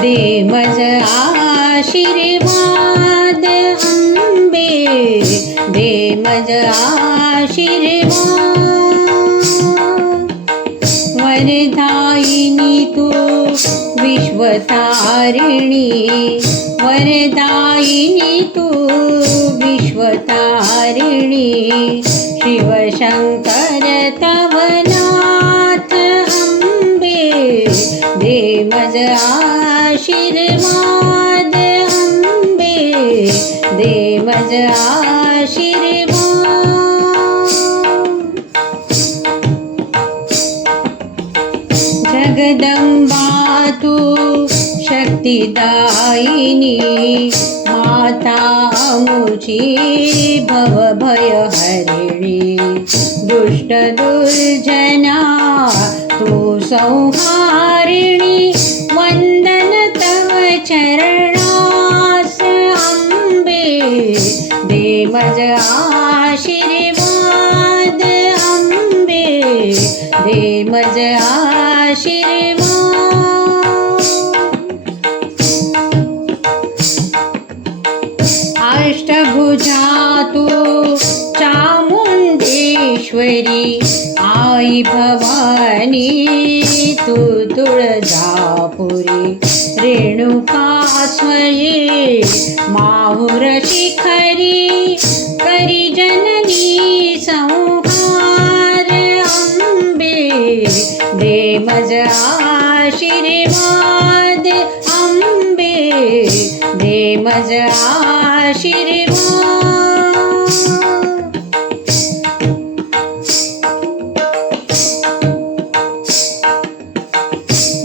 दे मज आशीर्वाद अंबे. दे मज आशीर्वाद. वरदायिनी तू विश्वतारिणी. वरदायिनी तू विश्वतारिणी. शिवशंकर तवन मज आशीर्वाद अंबे दे मज आशीर्वाद जगदंबा तू शक्तिदायिनी माता मुची भवभयहरिणी दुष्ट दुर्जना तू संहारिणी वंदन तव चरणास अंबे दे मज आशीर्वाद अंबे दे मज आशीर्वाद। अष्टभुजा तु चामुंडेश्वरी आई भवानी तू तुळजापुरी रेणुका स्वये माहुर शिखरी करी जननी संहार अंबे दे मज आशीर्वाद अंबे दे मज आशीर्वाद.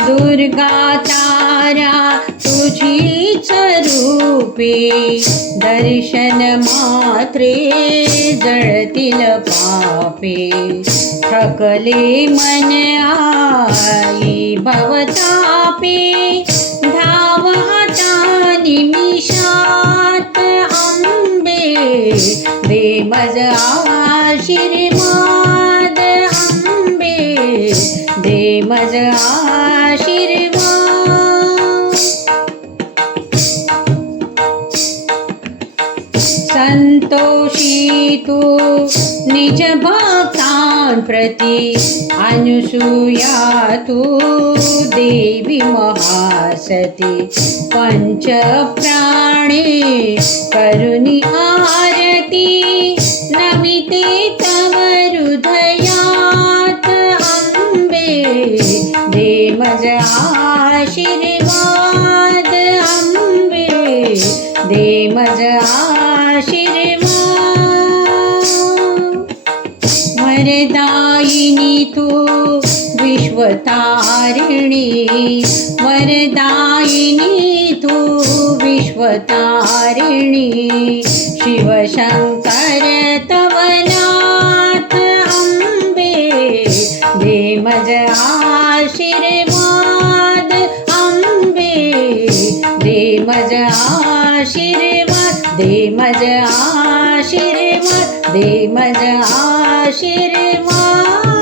दुर्गा तारा तुझीच रूपे दर्शन मात्रे जळतील पापे. थकले मन आई भवतापे धाव आता निमिषात आंबे दे मज आशीर्वाद आंबे दे मज संतोषी तू निज भक्तां प्रति अनुसूया तू देवी महासती पंच प्राणे करुणी आरती नमिते तव हृदयात अंबे दे मज वरदायिनी तु विश्वतारिणी वरदायिनी तु विश्वतारिणी शिवशङ्कर तव वनाथ अम्बे देमज आशीर्वाद अम्बे देमज आशीर्वाद देमज आशीर्वाद। दे मज आशीर्वाद।